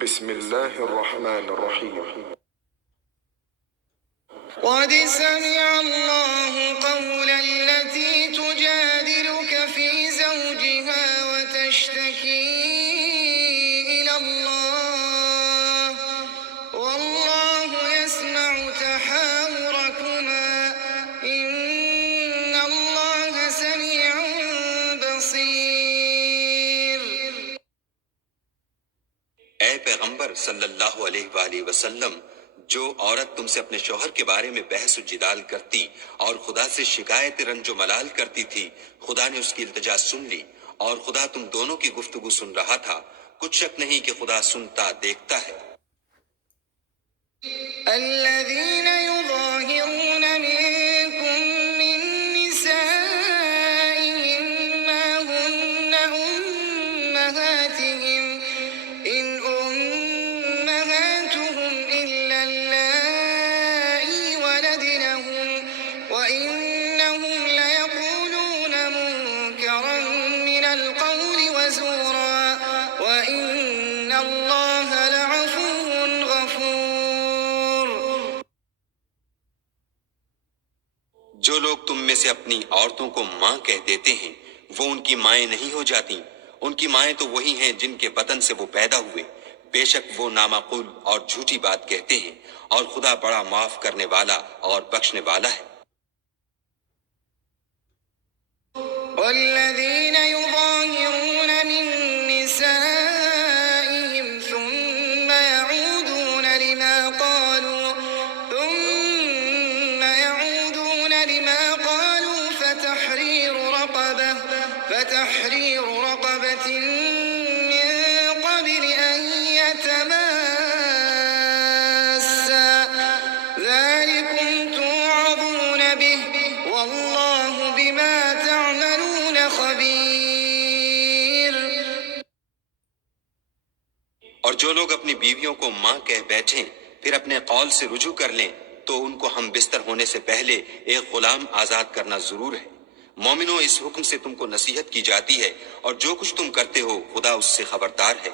بسم الله الرحمن الرحيم. قد سمع الله قول التي تجادلك في زوجها وتشتكي إلى الله والله يسمع تحاوركما إن الله سميع بصير. اے پیغمبر صلی اللہ علیہ وآلہ وسلم، جو عورت تم سے اپنے شوہر کے بارے میں بحث و جدال کرتی اور خدا سے شکایت رنج و ملال کرتی تھی، خدا نے اس کی التجا سن لی اور خدا تم دونوں کی گفتگو سن رہا تھا۔ کچھ شک نہیں کہ خدا سنتا دیکھتا ہے۔ الذين يظاهرون منكم من نسائهم ما هن أمهاتهم إن أمهاتهم إلا اللائي ولدنهم وإنهم ليقولون منكرا من القول وزورا وإن الله لعفو غفور. جو لوگ تم میں سے اپنی عورتوں کو ماں کہہ دیتے ہیں وہ ان کی مائیں نہیں ہو جاتی، ان کی مائیں تو وہی ہیں جن کے بطن سے وہ پیدا ہوئے، بے شک وہ نامعقول اور جھوٹی بات کہتے ہیں، اور خدا بڑا معاف کرنے والا اور بخشنے والا ہے۔ والذين يظاهرون من نسائهم ثم يعودون لما قالوا فتحرير رقبة من قبل أن يتماسا ذلكم توعظون به والله بما تعملون خبير. اور جو لوگ اپنی بیویوں کو ماں کہہ بیٹھیں پھر اپنے قول سے رجوع کر لیں تو ان کو ہم بستر ہونے سے پہلے ایک غلام آزاد کرنا ضرور ہے۔ مومنوں، اس حکم سے تم کو نصیحت کی جاتی ہے اور جو کچھ تم کرتے ہو خدا اس سے خبردار ہے۔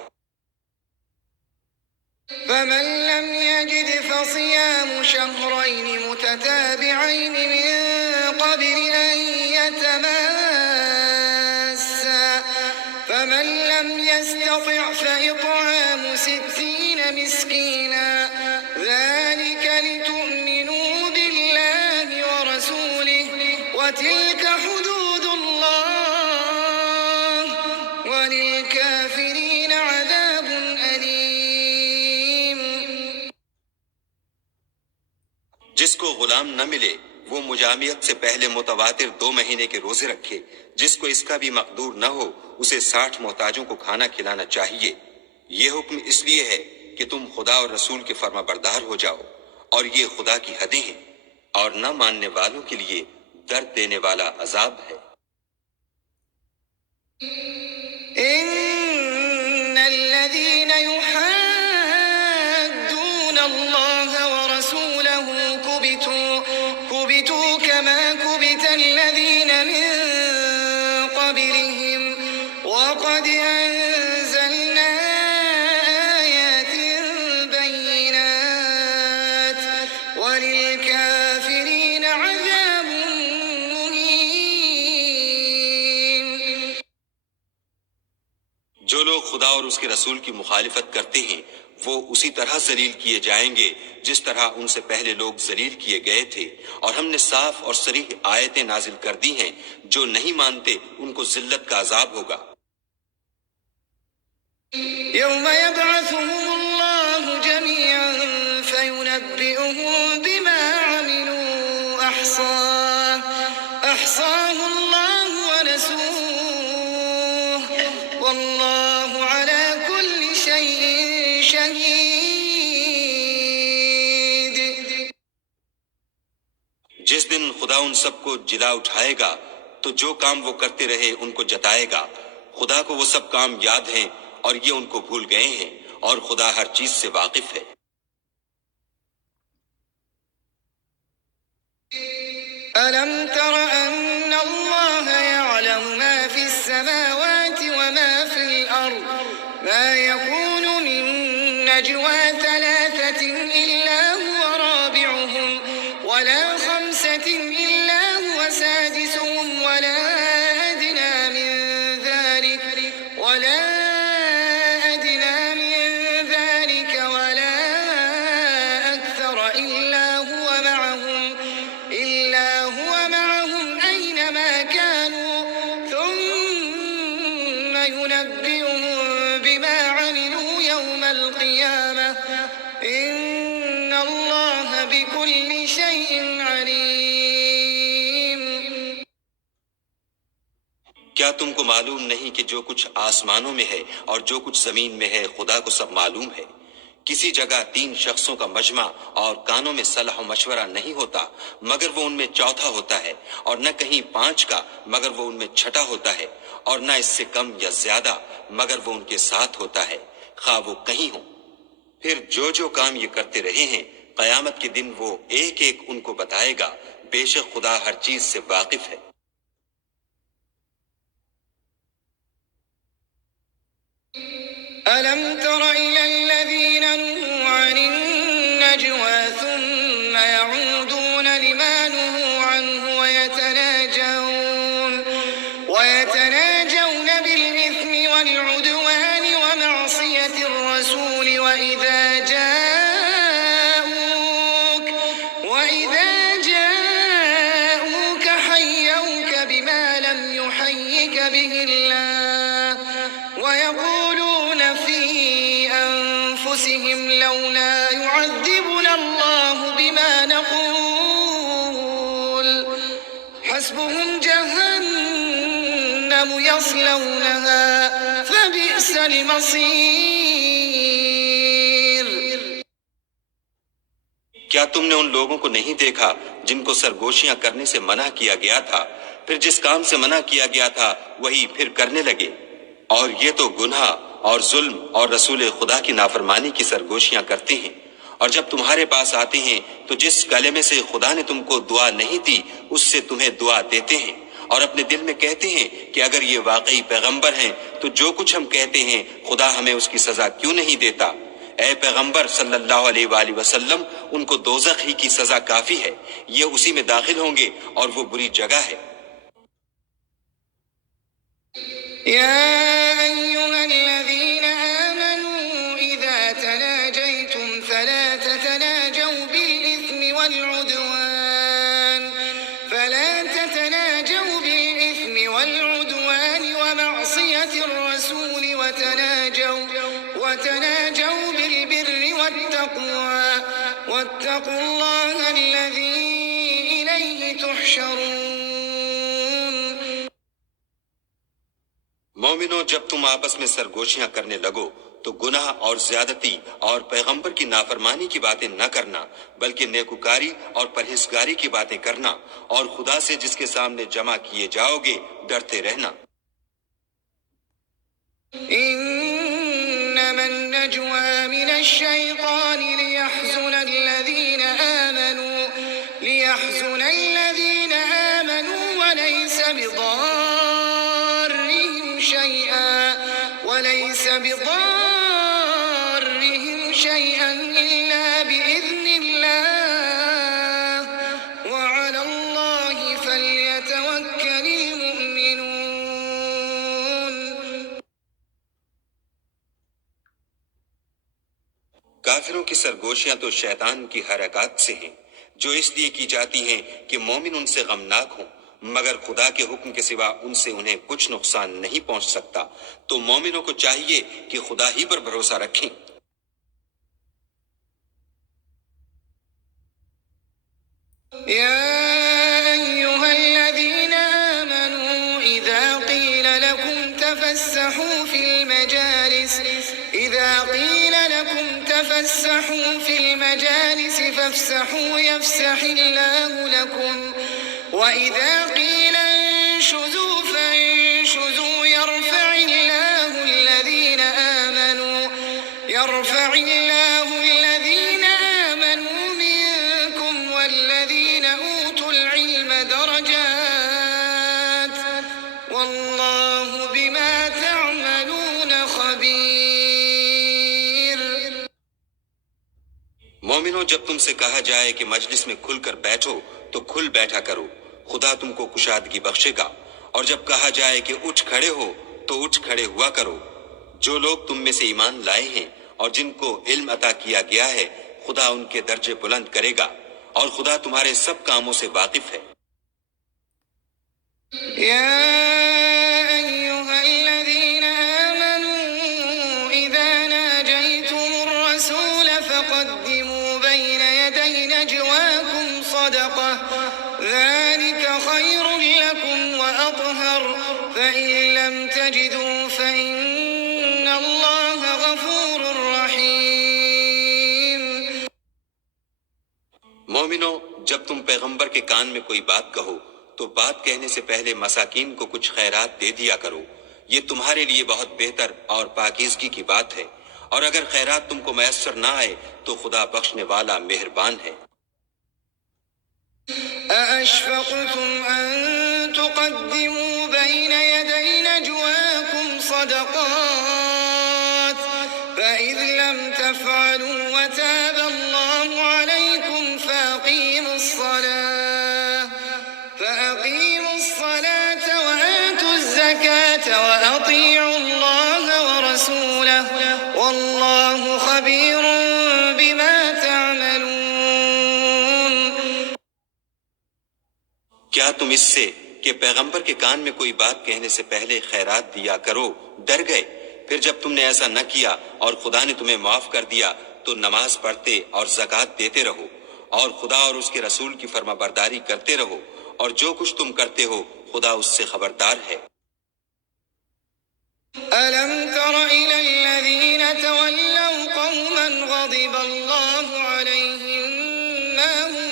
فمن لم يجد فصيام شهرين متتابعين من قبل أن يتماسا فمن لم يستطع فإطعام 60 مسكينا ذلك لتؤمنوا بالله ورسوله وتلك حدود الله وللكافرين عذاب أليم. جس کو غلام نہ ملے وہ مجامعت سے پہلے متواتر 2 مہینے کے روزے رکھے، جس کو اس کا بھی مقدور نہ ہو اسے 60 محتاجوں کو کھانا کھلانا چاہیے۔ یہ حکم اس لیے ہے کہ تم خدا اور رسول کے فرما بردار ہو جاؤ، اور یہ خدا کی حدیں ہیں، اور نہ ماننے والوں کے لیے درد دینے والا عذاب ہے۔ إن الذين يحادون الله ورسوله كبتوا كما كبت الذين من قبلهم وقد أنزلنا آيات بينات وللكافرين عذاب مهين. جو لوگ خدا اور اس کے رسول کی مخالفت کرتے ہیں وہ اسی طرح ذلیل کیے جائیں گے جس طرح ان سے پہلے لوگ ذلیل کیے گئے تھے، اور ہم نے صاف اور صریح آیتیں نازل کر دی ہیں، جو نہیں مانتے ان کو ذلت کا عذاب ہوگا۔ يوم يبعثهم الله جميعا فينبئهم بما عملوا أحصاه الله ونسوه والله على كل شيء شهيد. جس دن خدا ان سب کو جلا اٹھائے گا تو جو کام وہ کرتے رہے ان کو جتائے گا۔ خدا کو وہ سب کام یاد ہیں اور یہ ان کو بھول گئے ہیں، اور خدا ہر چیز سے واقف ہے۔ ألم تر أن الله يعلم ما في السماوات وما في الأرض ما يكون من نجوى ثلاثة إلا هو رابعهم ولا خمسة إلا هو سادسهم ولا أدنى من ذلك ولا أكثر إلا هو معهم أينما كانوا ثم ينبئهم بما عملوا يوم القيامة إن الله بكل شيء عليم. کیا تم کو معلوم نہیں کہ جو کچھ آسمانوں میں ہے اور جو کچھ زمین میں ہے خدا کو سب معلوم ہے؟ کسی جگہ 3 شخصوں کا مجمع اور کانوں میں صلاح و مشورہ نہیں ہوتا مگر وہ ان میں چوتھا ہوتا ہے، اور نہ کہیں 5 کا مگر وہ ان میں چھٹا ہوتا ہے، اور نہ اس سے کم یا زیادہ مگر وہ ان کے ساتھ ہوتا ہے، خواہ وہ کہیں ہوں. پھر جو کام یہ کرتے رہے ہیں قیامت کے دن وہ ایک ایک ان کو بتائے گا، بے شک خدا ہر چیز سے واقف ہے. ألم تر إلى الذين نهوا عن النجوى ثم يعودون لما نهوا عنه ويتناجون بالإثم والعدوان ومعصية الرسول وإذا جاءوك حيوك بما لم يحيك به الله ويقولون في أنفسهم لولا يعذبنا الله بما نقول حسبهم جهنم يصلونها فبئس المصير. کیا تم نے ان لوگوں کو نہیں دیکھا جن کو سرگوشیاں کرنے سے منع کیا گیا تھا، پھر جس کام سے منع کیا گیا تھا وہی پھر کرنے لگے؟ اور یہ تو گناہ اور ظلم اور رسول خدا کی نافرمانی کی سرگوشیاں کرتے ہیں. اور جب تمہارے پاس آتے ہیں تو جس کلمے سے خدا نے تم کو دعا نہیں دی اس سے تمہیں دعا دیتے ہیں، اور اپنے دل میں کہتے ہیں کہ اگر یہ واقعی پیغمبر ہیں تو جو کچھ ہم کہتے ہیں خدا ہمیں اس کی سزا کیوں نہیں دیتا؟ اے پیغمبر صلی اللہ علیہ وآلہ وسلم، ان کو دوزخ ہی کی سزا کافی ہے، یہ اسی میں داخل ہوں گے اور وہ بری جگہ ہے. يا أيها الذين آمنوا إذا تناجيتم فلا تتناجوا بالإثم ومعصية الرسول وتناجوا بالبر والتقوى واتقوا الله الذي إليه تحشرون. مومنو، جب تم آپس میں سرگوشیاں کرنے لگو تو گناہ اور زیادتی اور پیغمبر کی نافرمانی کی باتیں نہ کرنا، بلکہ نیکوکاری اور پرہیزگاری کی باتیں کرنا، اور خدا سے جس کے سامنے جمع کیے جاؤ گے ڈرتے رہنا. إنما النجوى من الشيطان ليحزن الذين آمنوا وليس بضارهم شيئا إلا بإذن الله وعلى الله فليتوكل المؤمنون. کافروں کی سرگوشیاں تو شیطان کی حرکات سے ہیں، جو اس لیے کی جاتی ہیں کہ مومن ان سے غمناک ہوں، مگر خدا کے حکم کے سوا ان سے انہیں کچھ نقصان نہیں پہنچ سکتا. تو مومنوں کو چاہیے کہ خدا ہی پر بھروسہ رکھیں. يا أيها الذين آمنوا إذا قيل لكم تفسحوا في المجالس فافسحوا يفسح الله لكم وإذا قيل انشزوا فانشزوا يرفع الله الذين آمنوا منكم والذين أوتوا العلم درجات والله بما تعملون خبير. مومنوں، جب تم سے کہا جائے کہ مجلس میں کھل کر بیٹھو تو کھل بیٹھا کرو، خدا تم کو کشادگی بخشے گا، اور جب کہا جائے کہ اٹھ کھڑے ہو تو اٹھ کھڑے ہوا کرو۔ جو لوگ تم میں سے ایمان لائے ہیں اور جن کو علم عطا کیا گیا ہے، خدا ان کے درجے بلند کرے گا، اور خدا تمہارے سب کاموں سے واقف ہے۔ يا أيها الذين آمنوا إذا ناجيتم الرسول فقدموا بين يدي نجواكم صدقة ذلك خير لكم وأطهر فإن لم تجدوا فإن الله غفور رحيم۔ مومنو، جب تم پیغمبر کے کان میں کوئی بات کہو تو بات کہنے سے پہلے مساکین کو کچھ خیرات دے دیا کرو، یہ تمہارے لیے بہت بہتر اور پاکیزگی کی بات ہے، اور اگر خیرات تم کو میسر نہ آئے تو خدا بخشنے والا مہربان ہے۔ أأشفقتم أن تقدموا بين يدي نجواكم صدقات فإذ لم تفعلوا وتاب الله عليكم فأقيموا الصلاة وآتوا الزكاة وأطيعوا الله ورسوله والله خبير بما تعملون۔ کیا تم اس سے کہ پیغمبر کے کان میں کوئی بات کہنے سے پہلے خیرات دیا کرو ڈر گئے؟ پھر جب تم نے ایسا نہ کیا اور خدا نے تمہیں معاف کر دیا تو نماز پڑھتے اور زکوٰۃ دیتے رہو، اور خدا اور اس کے رسول کی فرما برداری کرتے رہو، اور جو کچھ تم کرتے ہو خدا اس سے خبردار ہے۔ ألم تر إلى الذين تولوا قوما غضب الله عليهم ما هم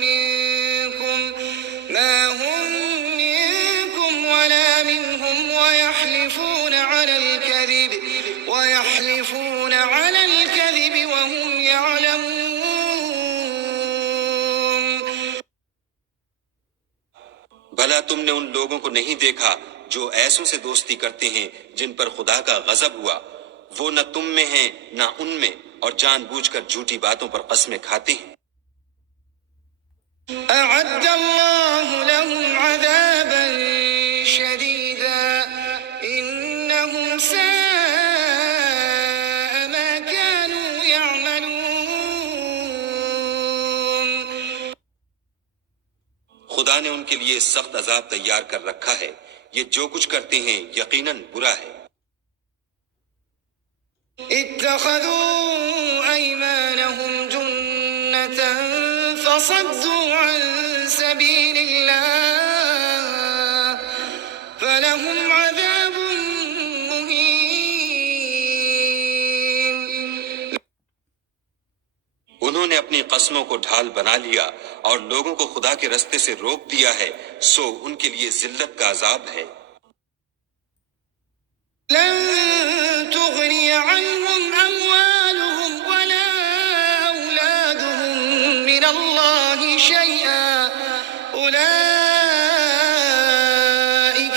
منكم ولا منهم ويحلفون على الكذب وهم يعلمون۔ بھلا تم نے ان لوگوں کو نہیں دیکھا جو ایسوں سے دوستی کرتے ہیں جن پر خدا کا غضب ہوا؟ وہ نہ تم میں ہیں نہ ان میں، اور جان بوجھ کر جھوٹی باتوں پر قسمیں کھاتے ہیں۔ أعد الله لهم عذابا شديدا إنهم ساء ما كانوا يعملون۔ خدا نے ان کے لیے سخت عذاب تیار کر رکھا ہے، یہ جو کچھ کرتے ہیں یقیناً برا ہے۔ اتخذوا أيمانهم جنة فصدوا عن سبيل الله فلهم عذاب مهين۔ انہوں نے اپنی قسموں کو ڈھال بنا لیا اور لوگوں کو خدا کے رستے سے روک دیا ہے، سو ان کے لیے ذلت کا عذاب ہے۔ لن تغني عنهم أموالهم ولا أولادهم من الله شيئا أولئك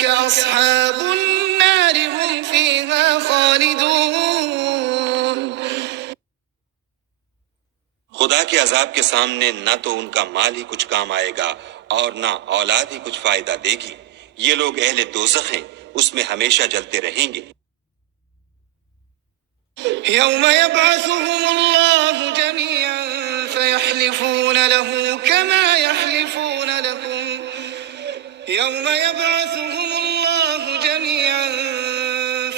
أصحاب النار هم فيها خالدون۔ خدا کے عذاب کے سامنے نہ تو ان کا مال ہی کچھ کام آئے گا اور نہ اولاد ہی کچھ فائدہ دے گی، یہ لوگ اہل دوزخ ہیں، اس میں ہمیشہ جلتے رہیں گے۔ يوم يبعثهم الله جميعا فيحلفون له كما يحلفون لكم يوم يبعثهم الله جميعا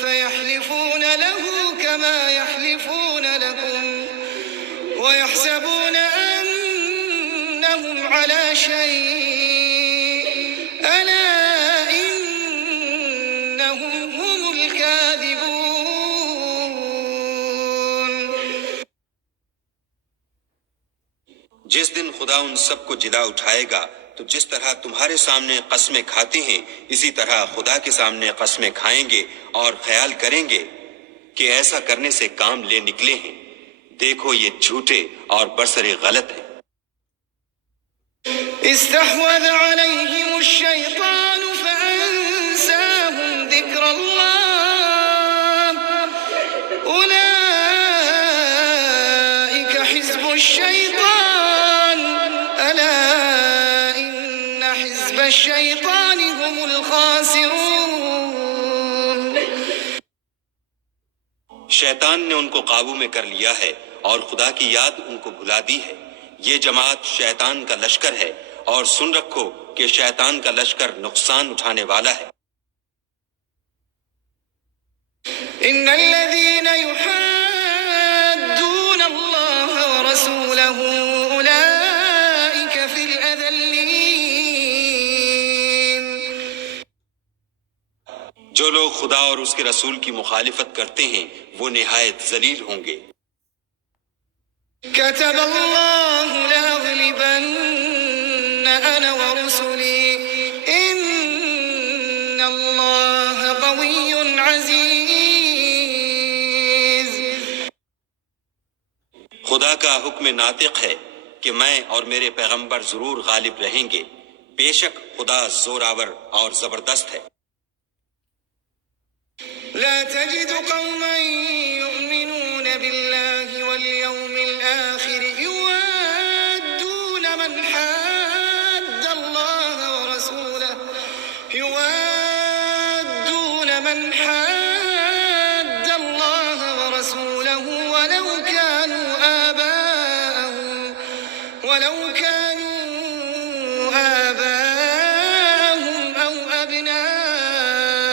فيحلفون له كما يحلفون لكم ويحسبون أنهم على شيء ألا إنهم هم الكاذبون۔ جس دن خدا ان سب کو جلا اٹھائے گا تو جس طرح تمہارے سامنے قسمیں کھاتے ہیں اسی طرح خدا کے سامنے قسمیں کھائیں گے اور خیال کریں گے کہ ایسا کرنے سے کام لے نکلے ہیں، دیکھو یہ جھوٹے اور برسر غلط ہیں۔ استحوذ عليهم الشيطان فأنساهم ذكر الله أولئك حزب الشيطان ألا إن حزب الشيطان هم الخاسرون. شیطان نے ان کو قابو میں کر لیا ہے اور خدا کی یاد ان کو بھلا دی ہے. یہ جماعت شیطان کا لشکر ہے اور سن رکھو کہ شیطان کا لشکر نقصان اٹھانے والا ہے. إن الذين يحادون الله ورسوله أولئك في الأذلين. جو لوگ خدا اور اس کے رسول کی مخالفت کرتے ہیں وہ نہایت ذلیل ہوں گے. كتب الله لأغلبن أنا ورسلي إن الله قوي عزيز. خدا کا حکم ناطق ہے کہ میں اور میرے پیغمبر ضرور غالب رہیں گے. بے شک خدا زوراور اور زبردست ہے. لا تجد قوما يؤمنون بالله واليوم الآخر يوادون من حاد الله ورسوله ولو كانوا آباءهم أو أبناءهم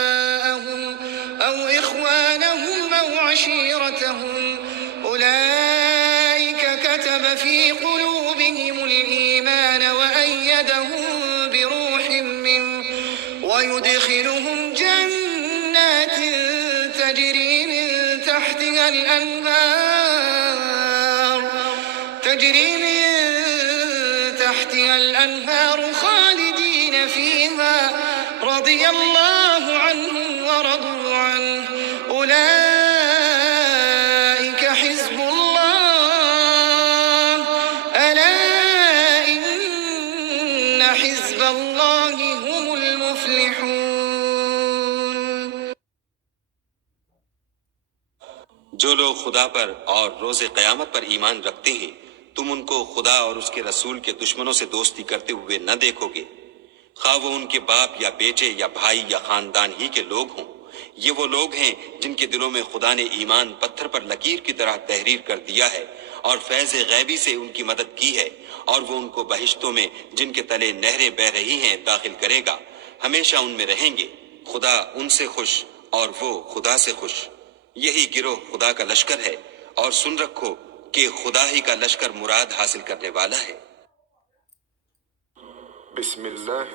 أو إخوانهم أو عشيرتهم أولئك كتب في قلوبهم الإيمان وأيدهم بروح منه ويدخلهم جنات تجري من تحتها الأنهار خالدين فيها رضي الله عنهم ورضوا عنه أولئك حزب الله ألا إن حزب الله هم المفلحون. جو لوگ خدا پر اور روز قیامت پر ایمان رکھتے ہیں تم ان کو خدا اور اس کے رسول کے دشمنوں سے دوستی کرتے ہوئے نہ دیکھو گے، خواہ وہ ان کے باپ یا بیٹے یا بھائی یا خاندان ہی کے لوگ ہوں. یہ وہ لوگ ہیں جن کے دلوں میں خدا نے ایمان پتھر پر لکیر کی طرح تحریر کر دیا ہے اور فیض غیبی سے ان کی مدد کی ہے، اور وہ ان کو بہشتوں میں جن کے تلے نہریں بہہ رہی ہیں داخل کرے گا، ہمیشہ ان میں رہیں گے. خدا ان سے خوش اور وہ خدا سے خوش. یہی گروہ خدا کا لشکر ہے، اور سن رکھو کہ خدا ہی کا لشکر مراد حاصل کرنے والا ہے. بسم اللہ